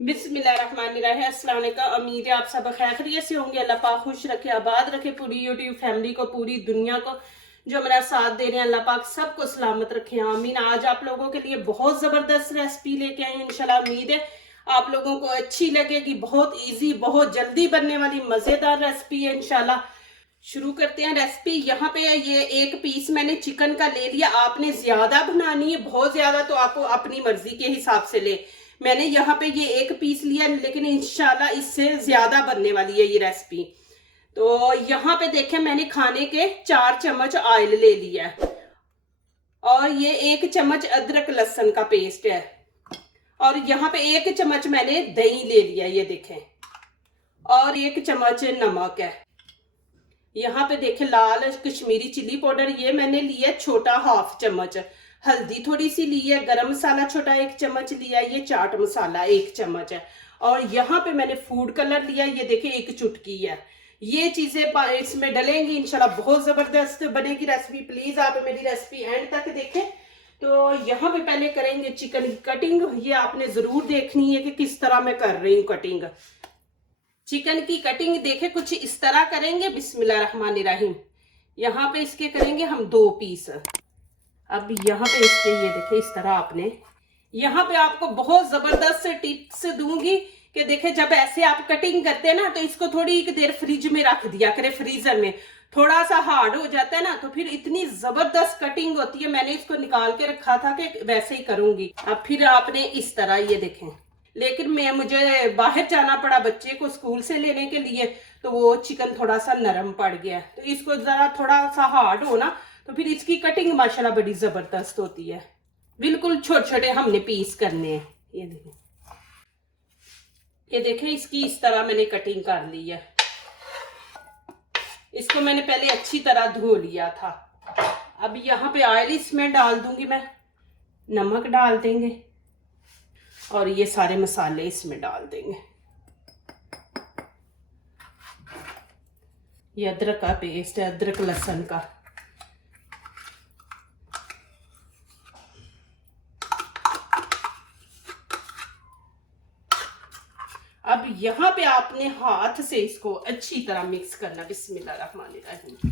बिस्मिल्लाहिर्रहमानिर्रहीम। अस्सलाम वालेकुम। उम्मीद है आप सब खैरियत से होंगे। अल्लाह पाक खुश रखे, आबाद रखे पूरी यूट्यूब फैमिली को, पूरी दुनिया को। जो मेरा साथ दे रहे हैं अल्लाह पाक सबको सलामत रखे, आमीन। आज आप लोगों के लिए बहुत ज़बरदस्त रेसिपी लेके आई हूँ। इंशाल्लाह उम्मीद है आप लोगों को अच्छी लगेगी। बहुत ईजी, बहुत जल्दी बनने वाली मज़ेदार रेसिपी है इंशाल्लाह। शुरू करते हैं रेसिपी। यहाँ पे ये एक पीस मैंने चिकन का ले लिया। आपने ज्यादा बनानी है, बहुत ज्यादा, तो आपको अपनी मर्जी के हिसाब से ले। मैंने यहाँ पे ये एक पीस लिया, लेकिन इंशाल्लाह इससे ज्यादा बनने वाली है ये रेसिपी। तो यहाँ पे देखें, मैंने खाने के 4 चम्मच ऑयल ले लिया है, और ये 1 चम्मच अदरक लहसुन का पेस्ट है, और यहाँ पे 1 चम्मच मैंने दही ले लिया, ये देखें, और 1 चम्मच नमक है। यहाँ पे देखें लाल कश्मीरी चिल्ली पाउडर ये मैंने लिया छोटा 1/2 चम्मच। हल्दी थोड़ी सी ली है, गरम मसाला छोटा 1 चम्मच लिया, ये चाट मसाला 1 चम्मच है, और यहाँ पे मैंने फूड कलर लिया, ये देखें 1 चुटकी है। ये चीजें इसमें डलेंगी, इंशाल्लाह बहुत जबरदस्त बनेगी रेसिपी। प्लीज आप मेरी रेसिपी एंड तक देखें। तो यहाँ पे पहले करेंगे चिकन की कटिंग। ये आपने जरूर देखनी है कि किस तरह मैं कर रही हूँ कटिंग। चिकन की कटिंग देखे कुछ इस तरह करेंगे। बिस्मिल्लाहिर्रहमानिर्रहीम। यहाँ पे इसके करेंगे हम 2 पीस। अब यहाँ पे इसके ये देखे इस तरह आपने, यहाँ पे आपको बहुत जबरदस्त टिप्स दूंगी कि देखे जब ऐसे आप कटिंग करते हैं ना, तो इसको थोड़ी एक देर फ्रिज में रख दिया करे, फ्रीजर में। थोड़ा सा हार्ड हो जाता है ना, तो फिर इतनी जबरदस्त कटिंग होती है। मैंने इसको निकाल के रखा था कि वैसे ही करूंगी। अब फिर आपने इस तरह ये देखें, लेकिन मुझे बाहर जाना पड़ा बच्चे को स्कूल से लेने के लिए, तो वो चिकन थोड़ा सा नरम पड़ गया। तो इसको जरा थोड़ा सा हार्ड हो ना, तो फिर इसकी कटिंग माशाल्लाह बड़ी जबरदस्त होती है। बिल्कुल छोटे छोटे हमने पीस करने हैं। ये देखें इसकी इस तरह मैंने कटिंग कर ली है। इसको मैंने पहले अच्छी तरह धो लिया था। अब यहाँ पे ऑयल इसमें डाल दूंगी मैं, नमक डाल देंगे, और ये सारे मसाले इसमें डाल देंगे। ये अदरक का पेस्ट है, अदरक लहसुन का। अब यहाँ पे आपने हाथ से इसको अच्छी तरह मिक्स करना। बिस्मिल्लाहिर्रहमानिर्रहीम।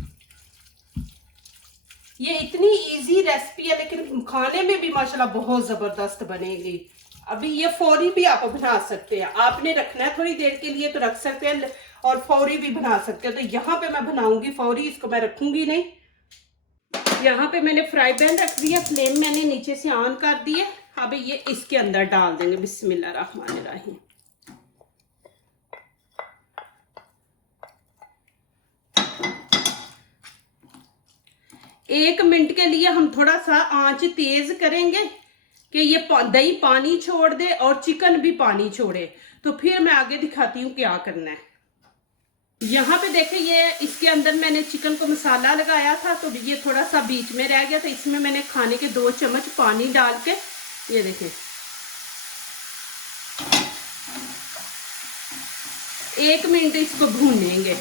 ये इतनी इजी रेसिपी है, लेकिन खाने में भी माशाल्लाह बहुत जबरदस्त बनेगी। अभी ये फौरी भी आप बना सकते हैं। आपने रखना है थोड़ी देर के लिए तो रख सकते हैं, और फौरी भी बना सकते हैं। तो यहाँ पे मैं बनाऊंगी फौरी, इसको मैं रखूंगी नहीं। यहाँ पे मैंने फ्राई पैन रख दिया, फ्लेम मैंने नीचे से ऑन कर दी है। अब ये इसके अंदर डाल देंगे। बिस्मिल्लाहिर्रहमानिर्रहीम। 1 मिनट के लिए हम थोड़ा सा आंच तेज करेंगे कि ये दही पानी छोड़ दे और चिकन भी पानी छोड़े। तो फिर मैं आगे दिखाती हूँ क्या करना है। यहाँ पे देखें, ये इसके अंदर मैंने चिकन को मसाला लगाया था, तो ये थोड़ा सा बीच में रह गया, तो इसमें मैंने खाने के 2 चम्मच पानी डाल के, ये देखें 1 मिनट इसको भूनेंगे।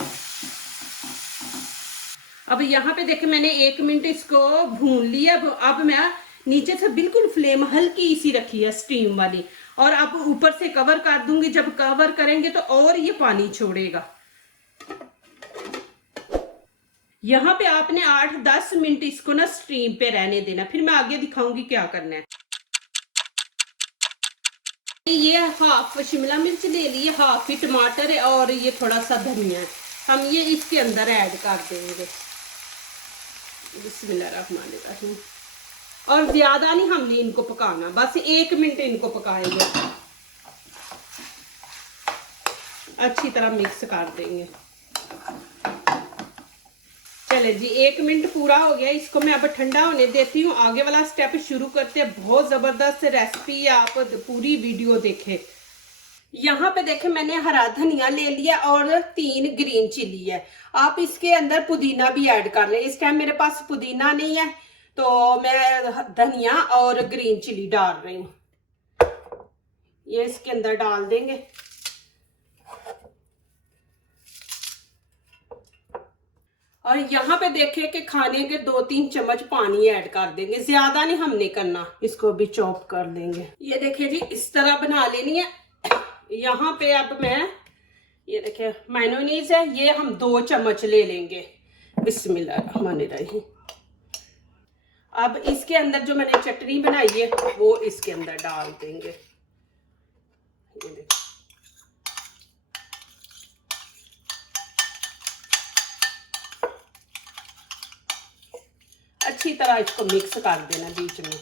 अब यहाँ पे देखें मैंने 1 मिनट इसको भून लिया। अब मैं नीचे से बिल्कुल फ्लेम हल्की सी रखी है, स्टीम वाली, और अब ऊपर से कवर कर दूंगी। जब कवर करेंगे तो और ये पानी छोड़ेगा। यहाँ पे आपने 8-10 मिनट इसको ना स्टीम पे रहने देना, फिर मैं आगे दिखाऊंगी क्या करना है। ये 1/2 शिमला मिर्च ले ली, 1/2 ही टमाटर है, और ये थोड़ा सा धनिया है। हम ये इसके अंदर ऐड कर देंगे। बिस्मिल्लाहिर्रहमानिर्रहीम। और ज्यादा नहीं हमने इनको पकाना, बस 1 मिनट इनको पकाएंगे। अच्छी तरह मिक्स कर देंगे। चले जी, 1 मिनट पूरा हो गया। इसको मैं अब ठंडा होने देती हूँ। आगे वाला स्टेप शुरू करते हैं। बहुत जबरदस्त रेसिपी है, आप पूरी वीडियो देखें। यहाँ पे देखें मैंने हरा धनिया ले लिया और 3 ग्रीन चिली है। आप इसके अंदर पुदीना भी ऐड कर लें। इस टाइम मेरे पास पुदीना नहीं है, तो मैं धनिया और ग्रीन चिली डाल रही हूँ। ये इसके अंदर डाल देंगे। और यहाँ पे देखें कि खाने के 2-3 चम्मच पानी ऐड कर देंगे, ज्यादा नहीं हमने करना। इसको भी चॉप कर देंगे। ये देखिए जी, इस तरह बना लेनी है। यहाँ पे अब मैं ये देखिए मेयोनीज है, ये हम 2 चम्मच ले लेंगे। बिस्मिल्लाहिर्रहमानिर्रहीम। अब इसके अंदर जो मैंने चटनी बनाई है वो इसके अंदर डाल देंगे। ये देखिए अच्छी तरह इसको मिक्स कर देना, बीच में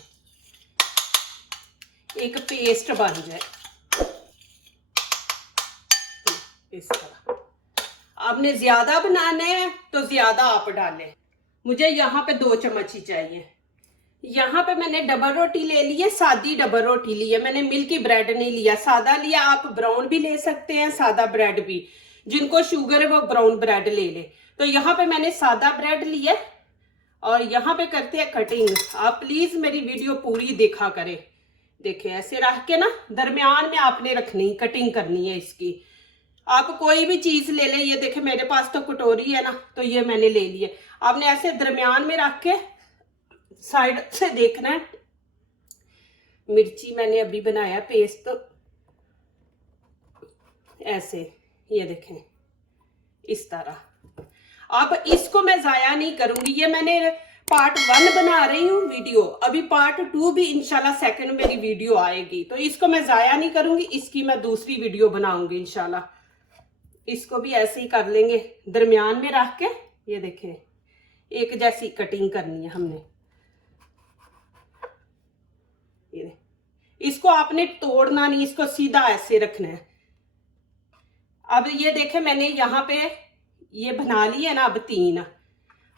एक पेस्ट बन जाए इस तरह। आपने ज्यादा बनाने हैं तो ज्यादा आप डालें। मुझे यहाँ पे 2 चम्मच ही चाहिए। यहाँ पे मैंने डबल रोटी ले ली है, सादी डबल रोटी ली है मैंने, मिल्की ब्रेड नहीं लिया, सादा लिया। आप ब्राउन भी ले सकते हैं, सादा ब्रेड भी, जिनको शुगर है वो ब्राउन ब्रेड ले ले। तो यहाँ पे मैंने सादा ब्रेड लिया और यहाँ पे करते हैं कटिंग। आप प्लीज मेरी वीडियो पूरी देखा करें। देखिए ऐसे रख के ना दरमियान में आपने रखनी, कटिंग करनी है इसकी। आप कोई भी चीज ले ले, ये देखे मेरे पास तो कटोरी है ना, तो ये मैंने ले ली है। आपने ऐसे दरमियान में रख के साइड से देखना है। मिर्ची मैंने अभी बनाया पेस्ट, तो ऐसे ये देखें इस तरह। अब इसको मैं जाया नहीं करूंगी, ये मैंने पार्ट 1 बना रही हूँ वीडियो, अभी पार्ट 2 भी इंशाल्लाह सेकंड मेरी वीडियो आएगी, तो इसको मैं जाया नहीं करूंगी, इसकी मैं दूसरी वीडियो बनाऊंगी इंशाल्लाह। इसको भी ऐसे ही कर लेंगे, दरमियान में रख के। ये देखें एक जैसी कटिंग करनी है हमने। ये इसको आपने तोड़ना नहीं, इसको सीधा ऐसे रखना है। अब ये देखे मैंने यहाँ पे ये बना ली है ना, अब 3।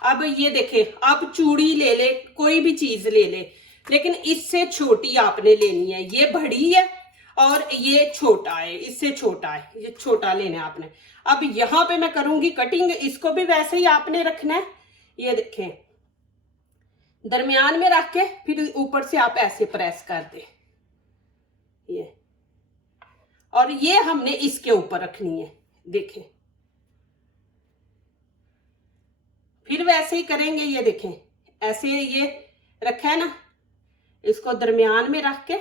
अब ये देखे आप चूड़ी ले ले, कोई भी चीज ले ले, लेकिन इससे छोटी आपने लेनी है। ये बड़ी है और ये छोटा है, इससे छोटा है, ये छोटा लेना है आपने। अब यहाँ पे मैं करूंगी कटिंग, इसको भी वैसे ही आपने रखना है। ये देखें दरमियान में रख के फिर ऊपर से आप ऐसे प्रेस कर दे, ये, और ये हमने इसके ऊपर रखनी है। देखें फिर वैसे ही करेंगे। ये देखें ऐसे ये रखा है ना, इसको दरमियान में रख के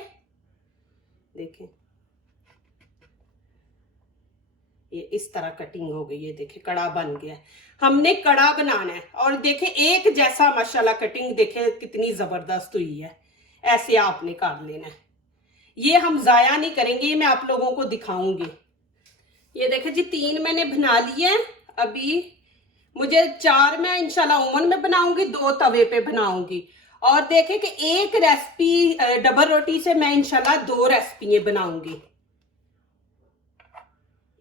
देखें ये इस तरह कटिंग हो गई। ये देखे कड़ा बन गया। हमने कड़ा बनाना है और देखे एक जैसा माशाल्लाह कटिंग देखे कितनी जबरदस्त हुई है। ऐसे आपने कर लेना है, ये हम जाया नहीं करेंगे, ये मैं आप लोगों को दिखाऊंगी। ये देखे जी 3 मैंने बना लिए हैं। अभी मुझे 4 मैं इंशाल्लाह ओवन में बनाऊंगी, 2 तवे पे बनाऊंगी। और देखे कि एक रेसिपी डबल रोटी से मैं इंशाल्लाह 2 रेसिपी बनाऊंगी।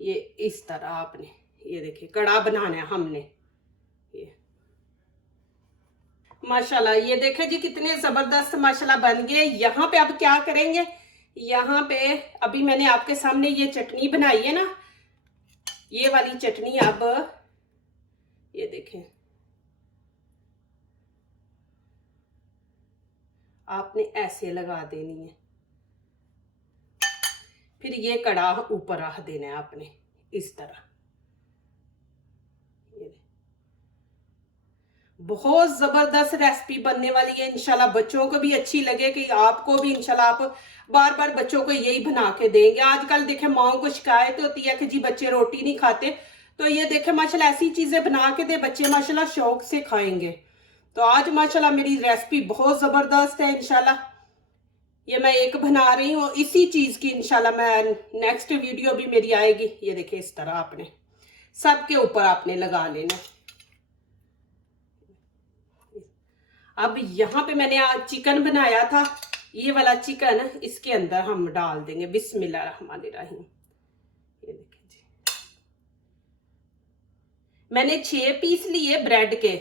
ये इस तरह आपने ये देखिए कड़ा बनाना है हमने। ये माशाल्लाह ये देखे जी कितने जबरदस्त माशाल्लाह बन गए। यहाँ पे अब क्या करेंगे, यहाँ पे अभी मैंने आपके सामने ये चटनी बनाई है ना, ये वाली चटनी अब ये देखें आपने ऐसे लगा देनी है। फिर ये कड़ा ऊपर रख देना है आपने इस तरह। बहुत जबरदस्त रेसिपी बनने वाली है, इंशाल्लाह बच्चों को भी अच्छी लगे कि आपको भी इंशाल्लाह आप बार बार बच्चों को यही बना के देंगे। आजकल देखे माओ को शिकायत होती है कि जी बच्चे रोटी नहीं खाते, तो ये देखे माशाल्लाह ऐसी चीजें बना के दे, बच्चे माशाल्लाह शौक से खाएंगे। तो आज माशाल्लाह मेरी रेसिपी बहुत जबरदस्त है। इंशाल्लाह ये मैं एक बना रही हूँ इसी चीज की, इंशाल्लाह मैं नेक्स्ट वीडियो भी मेरी आएगी। ये देखिए इस तरह आपने सबके ऊपर आपने लगा लेना। अब यहाँ पे मैंने आज चिकन बनाया था, ये वाला चिकन इसके अंदर हम डाल देंगे। बिस्मिल्लाहिर्रहमानिर्रहीम। ये देखिए जी मैंने 6 पीस लिए ब्रेड के,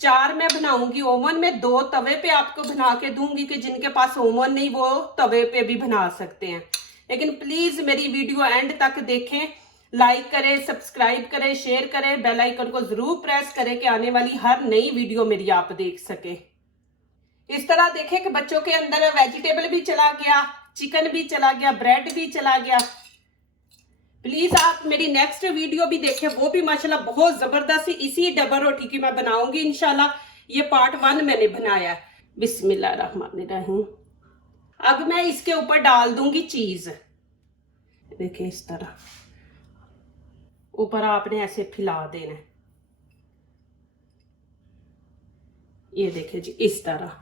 4 मैं बनाऊंगी ओवन में, 2 तवे पे आपको बना के दूंगी कि जिनके पास ओवन नहीं वो तवे पे भी बना सकते हैं। लेकिन प्लीज मेरी वीडियो एंड तक देखें, लाइक करें, सब्सक्राइब करें, शेयर करें, बेल आइकन को जरूर प्रेस करें कि आने वाली हर नई वीडियो मेरी आप देख सके। इस तरह देखें कि बच्चों के अंदर वेजिटेबल भी चला गया, चिकन भी चला गया, ब्रेड भी चला गया। प्लीज आप मेरी नेक्स्ट वीडियो भी देखें, वो भी माशाल्लाह बहुत जबरदस्त इसी डबल रोटी की मैं बनाऊंगी इंशाल्लाह। ये पार्ट 1 मैंने बनाया। बिस्मिल्लाहिर्रहमानिर्रहीम। अब मैं इसके ऊपर डाल दूंगी चीज। देखिए इस तरह ऊपर आपने ऐसे फैला देना है। ये देखिए जी इस तरह।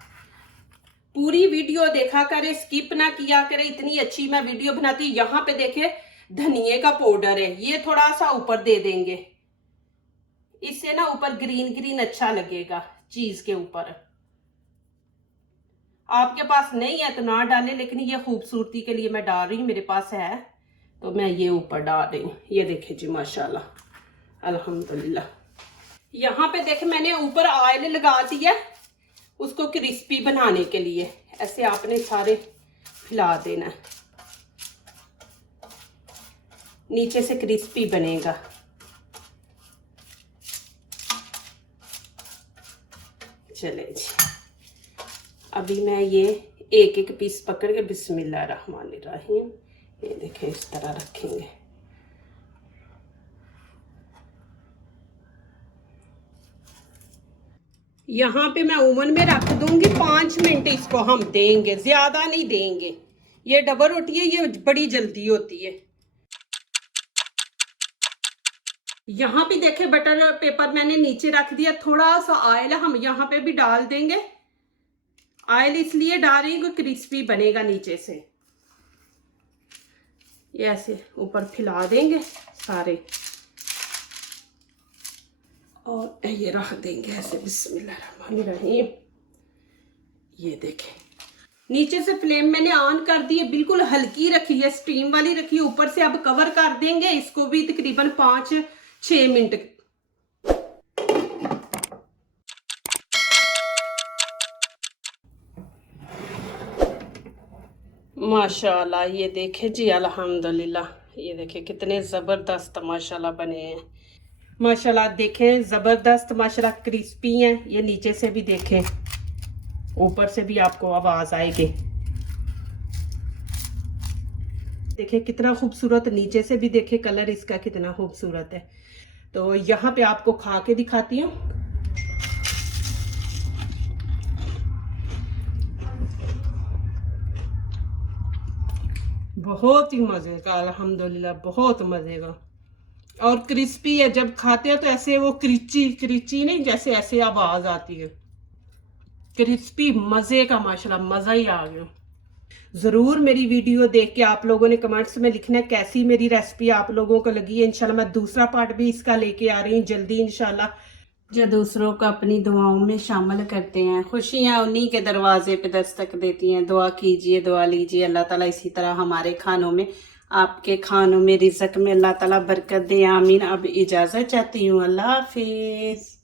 पूरी वीडियो देखा करे, स्किप ना किया करे, इतनी अच्छी मैं वीडियो बनाती। यहाँ पे देखे धनिए का पाउडर है, ये थोड़ा सा ऊपर दे देंगे, इससे ना ऊपर ग्रीन ग्रीन अच्छा लगेगा चीज के ऊपर। आपके पास नहीं है तो ना डालें, लेकिन ये खूबसूरती के लिए मैं डाल रही हूँ, मेरे पास है तो मैं ये ऊपर डाल रही हूँ। ये देखिए जी माशाल्लाह अल्हम्दुलिल्लाह। यहाँ पे देखे मैंने ऊपर ऑयल लगा दिया उसको क्रिस्पी बनाने के लिए। ऐसे आपने सारे फैला देना है, नीचे से क्रिस्पी बनेगा। चले जी, अभी मैं ये एक एक पीस पकड़ के बिस्मिल्लाह रहमान रहीम, ये देखें इस तरह रखेंगे। यहाँ पे मैं ओवन में रख दूंगी, 5 मिनट इसको हम देंगे, ज्यादा नहीं देंगे। ये डबल रोटी है, ये बड़ी जल्दी होती है। यहाँ पे देखे बटर पेपर मैंने नीचे रख दिया, थोड़ा सा ऑयल हम यहाँ पे भी डाल देंगे। ऑयल इसलिए डाल रही हूँ क्रिस्पी बनेगा नीचे से। ये ऐसे ऊपर फैला देंगे सारे और ये रख देंगे ऐसे बिस्मिल्लाहिर्रहमानिर्रहीम। ये देखें नीचे से फ्लेम मैंने ऑन कर दी है, बिल्कुल हल्की रखी है, स्टीम वाली रखी है। ऊपर से अब कवर कर देंगे इसको भी तकरीबन 5-6 मिनट। माशाल्लाह ये देखे जी अल्हम्दुलिल्लाह, ये देखे कितने ज़बरदस्त माशाल्लाह बने हैं। माशाल्लाह देखें ज़बरदस्त माशाल्लाह क्रिस्पी हैं। ये नीचे से भी देखें, ऊपर से भी आपको आवाज़ आएगी। देखिए कितना खूबसूरत, नीचे से भी देखे कलर इसका कितना खूबसूरत है। तो यहाँ पे आपको खा के दिखाती हूँ। बहुत ही मज़े का अल्हम्दुलिल्लाह, बहुत मज़े का और क्रिस्पी है। जब खाते हो तो ऐसे वो क्रिची क्रिची नहीं, जैसे ऐसे आवाज़ आती है, क्रिस्पी मज़े का माशाल्लाह, मज़ा ही आ गया। ज़रूर मेरी वीडियो देख के आप लोगों ने कमेंट्स में लिखना कैसी मेरी रेसिपी आप लोगों को लगी है। इंशाल्लाह मैं दूसरा पार्ट भी इसका लेके आ रही हूँ जल्दी इंशाल्लाह। जो दूसरों को अपनी दुआओं में शामिल करते हैं, खुशियाँ उन्हीं के दरवाजे पे दस्तक देती हैं। दुआ कीजिए, दुआ लीजिए, अल्लाह ताला इसी तरह हमारे खानों में, आपके खानों में, रिज़्क़ में अल्लाह ताला बरकत दे, आमीन। अब इजाज़त चाहती हूँ, अल्लाह हाफिज़।